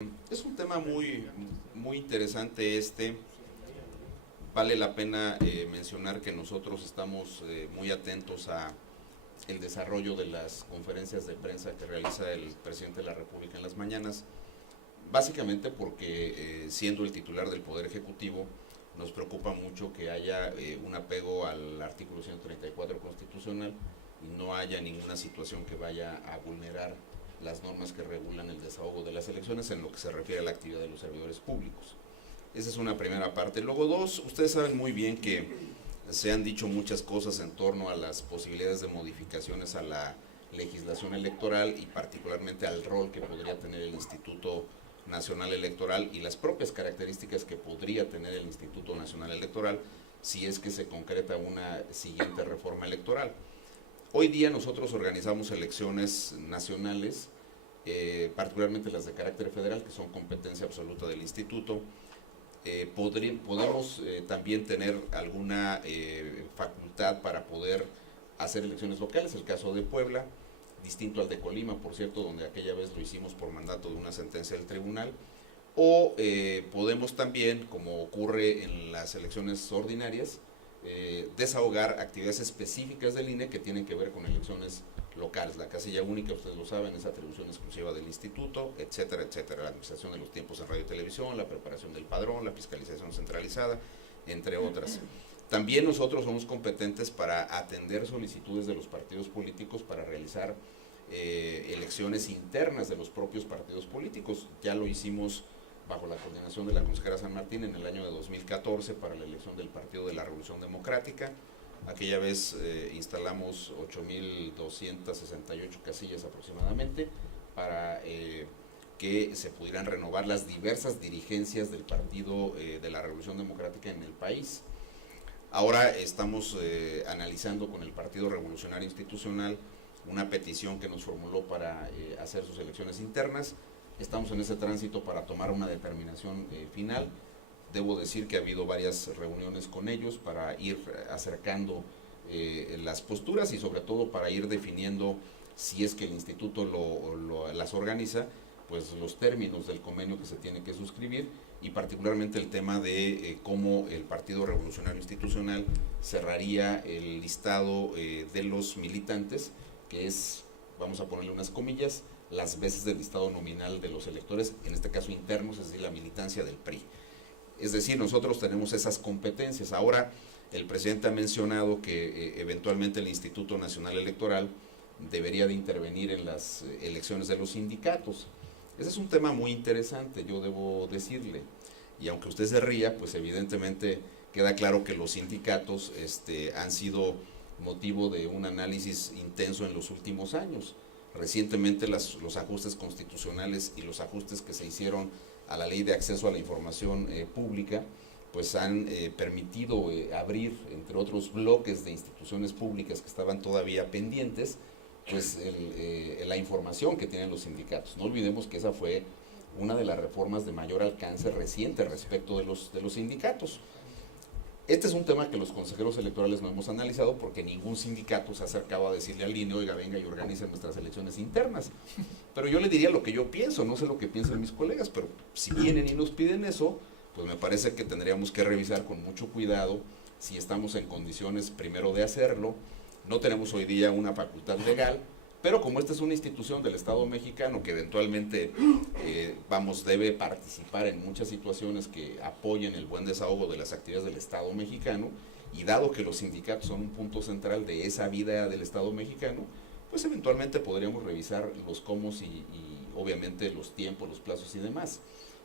Es un tema muy interesante este. Vale la pena mencionar que nosotros estamos muy atentos a el desarrollo de las conferencias de prensa que realiza el presidente de la República en las mañanas, básicamente porque siendo el titular del Poder Ejecutivo, nos preocupa mucho que haya un apego al artículo 134 constitucional y no haya ninguna situación que vaya a vulnerar las normas que regulan el desahogo de las elecciones en lo que se refiere a la actividad de los servidores públicos. Esa es una primera parte. Luego dos, ustedes saben muy bien que se han dicho muchas cosas en torno a las posibilidades de modificaciones a la legislación electoral y particularmente al rol que podría tener el Instituto Nacional Electoral y las propias características que podría tener el Instituto Nacional Electoral si es que se concreta una siguiente reforma electoral. Hoy día nosotros organizamos elecciones nacionales, particularmente las de carácter federal, que son competencia absoluta del Instituto. Podemos también tener alguna facultad para poder hacer elecciones locales, el caso de Puebla, distinto al de Colima, por cierto, donde aquella vez lo hicimos por mandato de una sentencia del tribunal, o podemos también, como ocurre en las elecciones ordinarias, desahogar actividades específicas del INE que tienen que ver con elecciones locales. La casilla única, ustedes lo saben, es atribución exclusiva del instituto, etcétera, etcétera. La administración de los tiempos en radio y televisión, la preparación del padrón, la fiscalización centralizada, entre otras. También nosotros somos competentes para atender solicitudes de los partidos políticos para realizar elecciones internas de los propios partidos políticos. Ya lo hicimos bajo la coordinación de la consejera San Martín en el año de 2014 para la elección del Partido de la Revolución Democrática. Aquella vez instalamos 8.268 casillas aproximadamente para que se pudieran renovar las diversas dirigencias del Partido de la Revolución Democrática en el país. Ahora estamos analizando con el Partido Revolucionario Institucional una petición que nos formuló para hacer sus elecciones internas. Estamos en ese tránsito para tomar una determinación final. Debo decir que ha habido varias reuniones con ellos para ir acercando las posturas y sobre todo para ir definiendo, si es que el instituto las organiza, pues los términos del convenio que se tiene que suscribir y particularmente el tema de cómo el Partido Revolucionario Institucional cerraría el listado de los militantes, que es, vamos a ponerle unas comillas, las veces del listado nominal de los electores, en este caso internos, es decir, la militancia del PRI. Es decir, nosotros tenemos esas competencias. Ahora, el presidente ha mencionado que eventualmente el Instituto Nacional Electoral debería de intervenir en las elecciones de los sindicatos. Ese es un tema muy interesante, yo debo decirle. Y aunque usted se ría, pues evidentemente queda claro que los sindicatos han sido motivo de un análisis intenso en los últimos años. Recientemente los ajustes constitucionales y los ajustes que se hicieron a la ley de acceso a la información pública, pues han permitido abrir, entre otros bloques de instituciones públicas que estaban todavía pendientes, pues la información que tienen los sindicatos. No olvidemos que esa fue una de las reformas de mayor alcance reciente respecto de los sindicatos. Este es un tema que los consejeros electorales no hemos analizado porque ningún sindicato se ha acercado a decirle al INE, oiga, venga y organice nuestras elecciones internas. Pero yo le diría lo que yo pienso, no sé lo que piensan mis colegas, pero si vienen y nos piden eso, pues me parece que tendríamos que revisar con mucho cuidado si estamos en condiciones primero de hacerlo. No tenemos hoy día una facultad legal, pero como esta es una institución del Estado mexicano que eventualmente debe participar en muchas situaciones que apoyen el buen desahogo de las actividades del Estado mexicano, y dado que los sindicatos son un punto central de esa vida del Estado mexicano, pues eventualmente podríamos revisar los cómo y obviamente los tiempos, los plazos y demás.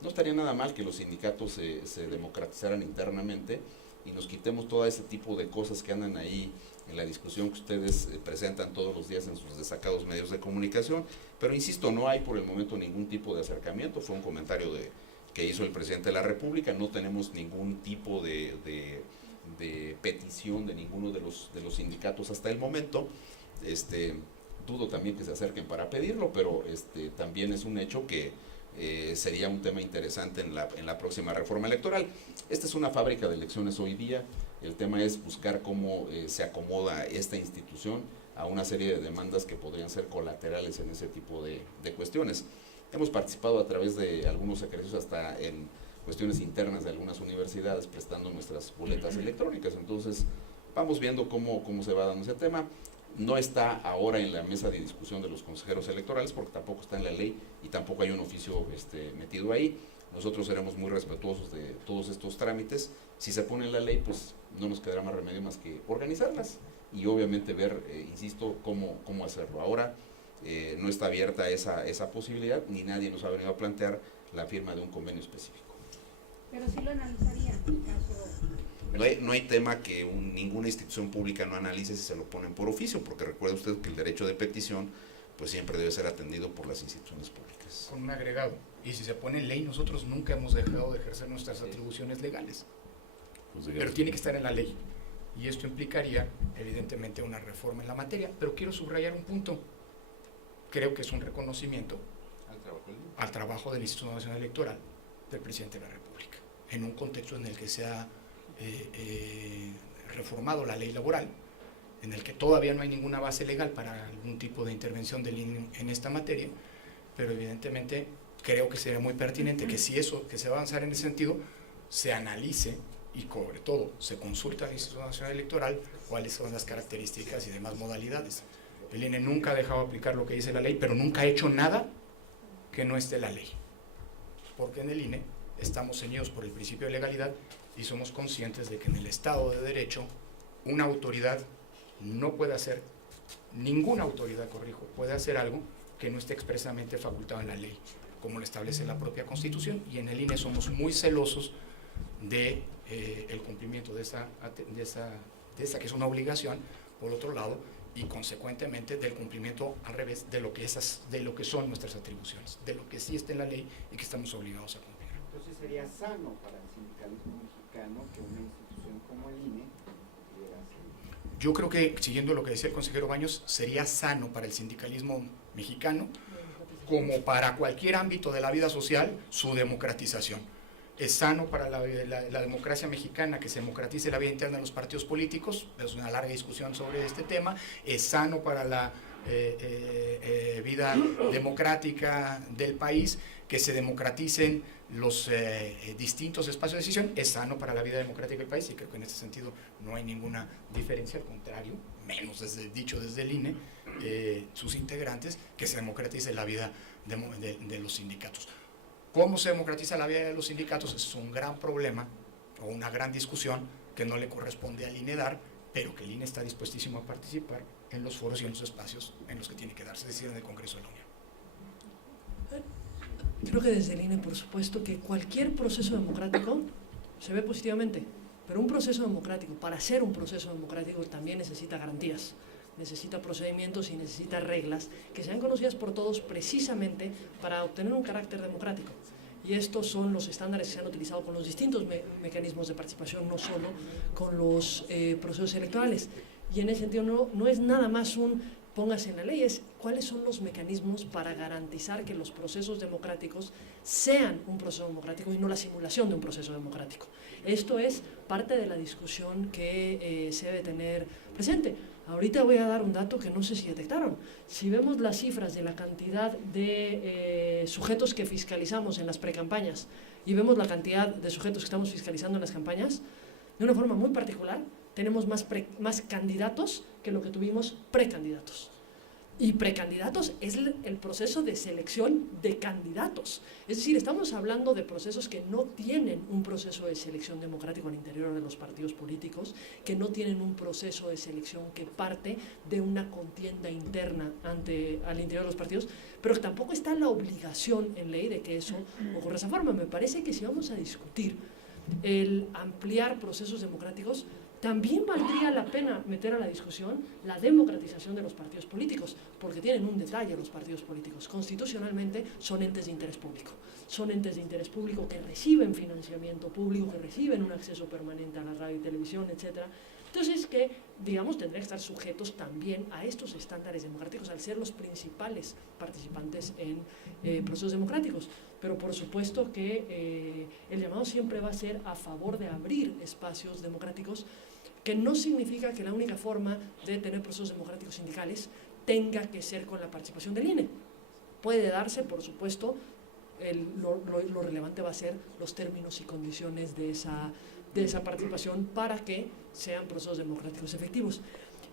No estaría nada mal que los sindicatos se democratizaran internamente y nos quitemos todo ese tipo de cosas que andan ahí en la discusión que ustedes presentan todos los días en sus destacados medios de comunicación. Pero insisto, no hay por el momento ningún tipo de acercamiento. Fue un comentario que hizo el presidente de la República. No tenemos ningún tipo de petición de ninguno de los sindicatos hasta el momento. Dudo también que se acerquen para pedirlo, pero también es un hecho que sería un tema interesante en la próxima reforma electoral. Esta es una fábrica de elecciones hoy día. El tema es buscar cómo se acomoda esta institución a una serie de demandas que podrían ser colaterales en ese tipo de cuestiones. Hemos participado a través de algunos ejercicios hasta en cuestiones internas de algunas universidades prestando nuestras boletas electrónicas. Entonces vamos viendo cómo se va dando ese tema. No está ahora en la mesa de discusión de los consejeros electorales porque tampoco está en la ley y tampoco hay un oficio metido ahí. Nosotros seremos muy respetuosos de todos estos trámites. Si se pone en la ley, pues no nos quedará más remedio más que organizarlas y obviamente ver, insisto, cómo hacerlo. Ahora no está abierta esa posibilidad, ni nadie nos ha venido a plantear la firma de un convenio específico. Pero sí lo analizarían en caso... No hay tema que ninguna institución pública no analice si se lo ponen por oficio, porque recuerde usted que el derecho de petición pues siempre debe ser atendido por las instituciones públicas. Con un agregado, y si se pone en ley, nosotros nunca hemos dejado de ejercer nuestras atribuciones legales, pero tiene que estar en la ley, y esto implicaría evidentemente una reforma en la materia, pero quiero subrayar un punto. Creo que es un reconocimiento al trabajo del Instituto Nacional Electoral del Presidente de la República, en un contexto en el que se ha reformado la ley laboral, en el que todavía no hay ninguna base legal para algún tipo de intervención del INE en esta materia, pero evidentemente creo que sería muy pertinente que si eso, que se va a avanzar en ese sentido, se analice y sobre todo se consulta al Instituto Nacional Electoral cuáles son las características y demás modalidades. El INE nunca ha dejado aplicar lo que dice la ley, pero nunca ha hecho nada que no esté en la ley, porque en el INE estamos ceñidos por el principio de legalidad y somos conscientes de que en el Estado de Derecho una autoridad no puede hacer, ninguna autoridad, puede hacer algo que no esté expresamente facultado en la ley, como lo establece la propia Constitución, y en el INE somos muy celosos de el cumplimiento de esa que es una obligación, por otro lado, y consecuentemente del cumplimiento al revés de lo que son nuestras atribuciones, de lo que sí está en la ley y que estamos obligados a cumplir. Entonces sería sano para el sindicalismo mexicano que una institución como el INE pudiera hacer. Yo creo que, siguiendo lo que decía el consejero Baños, sería sano para el sindicalismo mexicano, como para cualquier ámbito de la vida social, su democratización. Es sano para la democracia mexicana que se democratice la vida interna de los partidos políticos, es una larga discusión sobre este tema. Es sano para la vida democrática del país que se democraticen los distintos espacios de decisión. Es sano para la vida democrática del país y creo que en este sentido no hay ninguna diferencia, al contrario, menos desde el INE, sus integrantes, que se democratice la vida de los sindicatos. ¿Cómo se democratiza la vida de los sindicatos? Es un gran problema o una gran discusión que no le corresponde al INE dar, pero que el INE está dispuestísimo a participar en los foros y en los espacios en los que tiene que darse, es decir, en el Congreso de la Unión. Creo que desde el INE, por supuesto, que cualquier proceso democrático se ve positivamente, pero un proceso democrático, para ser un proceso democrático, también necesita garantías, necesita procedimientos y necesita reglas que sean conocidas por todos precisamente para obtener un carácter democrático. Y estos son los estándares que se han utilizado con los distintos mecanismos de participación, no solo con los procesos electorales. Y en ese sentido no es nada más un póngase en la ley, es cuáles son los mecanismos para garantizar que los procesos democráticos sean un proceso democrático y no la simulación de un proceso democrático. Esto es parte de la discusión que se debe tener presente. Ahorita voy a dar un dato que no sé si detectaron. Si vemos las cifras de la cantidad de sujetos que fiscalizamos en las precampañas y vemos la cantidad de sujetos que estamos fiscalizando en las campañas, de una forma muy particular, tenemos más candidatos que lo que tuvimos precandidatos. Y precandidatos es el proceso de selección de candidatos. Es decir, estamos hablando de procesos que no tienen un proceso de selección democrático al interior de los partidos políticos, que no tienen un proceso de selección que parte de una contienda interna al interior de los partidos, pero tampoco está la obligación en ley de que eso ocurra de esa forma. Me parece que si vamos a discutir el ampliar procesos democráticos, también valdría la pena meter a la discusión la democratización de los partidos políticos, porque tienen un detalle los partidos políticos. Constitucionalmente son entes de interés público. Son entes de interés público que reciben financiamiento público, que reciben un acceso permanente a la radio y televisión, etc. Entonces, que, digamos, tendrían que estar sujetos también a estos estándares democráticos al ser los principales participantes en procesos democráticos. Pero por supuesto que el llamado siempre va a ser a favor de abrir espacios democráticos, que no significa que la única forma de tener procesos democráticos sindicales tenga que ser con la participación del INE. puede darse, por supuesto, lo relevante va a ser los términos y condiciones de esa participación para que sean procesos democráticos efectivos.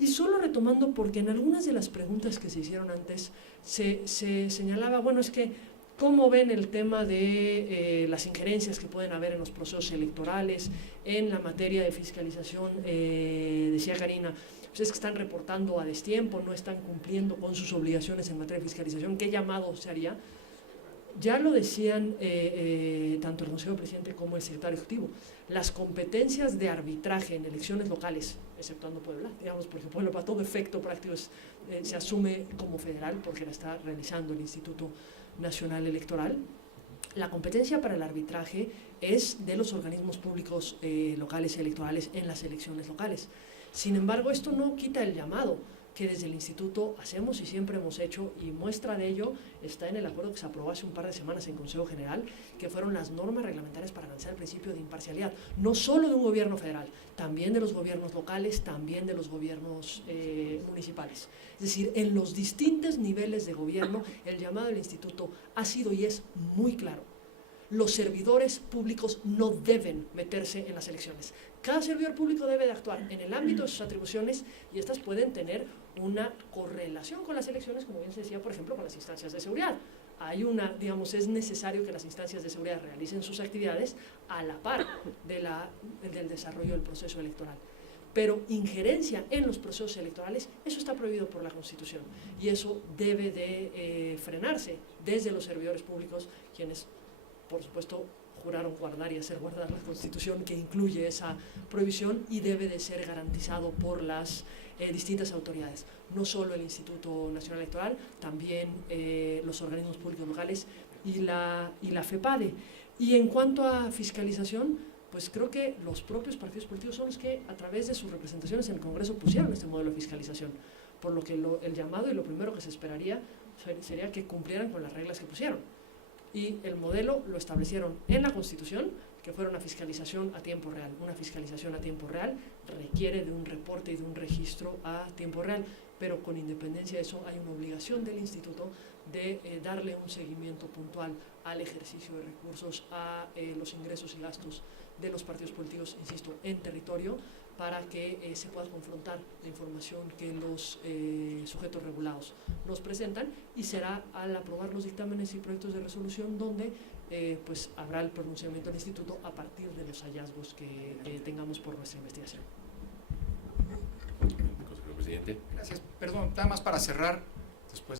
Y solo retomando, porque en algunas de las preguntas que se hicieron antes se señalaba, bueno, es que ¿cómo ven el tema de las injerencias que pueden haber en los procesos electorales, en la materia de fiscalización? Decía Karina, ustedes que están reportando a destiempo, no están cumpliendo con sus obligaciones en materia de fiscalización, ¿qué llamado se haría? Ya lo decían tanto el Consejo Presidente como el Secretario Ejecutivo, las competencias de arbitraje en elecciones locales, exceptuando Puebla, digamos, porque Puebla para todo efecto práctico se asume como federal porque la está realizando el Instituto Nacional Electoral. La competencia para el arbitraje es de los organismos públicos locales electorales en las elecciones locales. Sin embargo, esto no quita el llamado que desde el Instituto hacemos y siempre hemos hecho, y muestra de ello está en el acuerdo que se aprobó hace un par de semanas en Consejo General, que fueron las normas reglamentarias para garantizar el principio de imparcialidad, no solo de un gobierno federal, también de los gobiernos locales, también de los gobiernos municipales. Es decir, en los distintos niveles de gobierno, el llamado del Instituto ha sido y es muy claro. Los servidores públicos no deben meterse en las elecciones. Cada servidor público debe de actuar en el ámbito de sus atribuciones y estas pueden tener una correlación con las elecciones, como bien se decía, por ejemplo, con las instancias de seguridad. Hay una, digamos, es necesario que las instancias de seguridad realicen sus actividades a la par del desarrollo del proceso electoral. Pero injerencia en los procesos electorales, eso está prohibido por la Constitución y eso debe de frenarse desde los servidores públicos, quienes, por supuesto, juraron guardar y hacer guardar la Constitución que incluye esa prohibición y debe de ser garantizado por las distintas autoridades, no solo el Instituto Nacional Electoral, también los organismos públicos locales y la FEPADE. Y en cuanto a fiscalización, pues creo que los propios partidos políticos son los que a través de sus representaciones en el Congreso pusieron este modelo de fiscalización, por lo que el llamado y lo primero que se esperaría sería que cumplieran con las reglas que pusieron. Y el modelo lo establecieron en la Constitución, que fuera una fiscalización a tiempo real. Una fiscalización a tiempo real requiere de un reporte y de un registro a tiempo real, pero con independencia de eso hay una obligación del Instituto de darle un seguimiento puntual al ejercicio de recursos, a los ingresos y gastos de los partidos políticos, insisto, en territorio, para que se pueda confrontar la información que los sujetos regulados nos presentan, y será al aprobar los dictámenes y proyectos de resolución donde pues habrá el pronunciamiento del Instituto a partir de los hallazgos que tengamos por nuestra investigación. Consejero Presidente. Gracias. Perdón, nada más para cerrar, después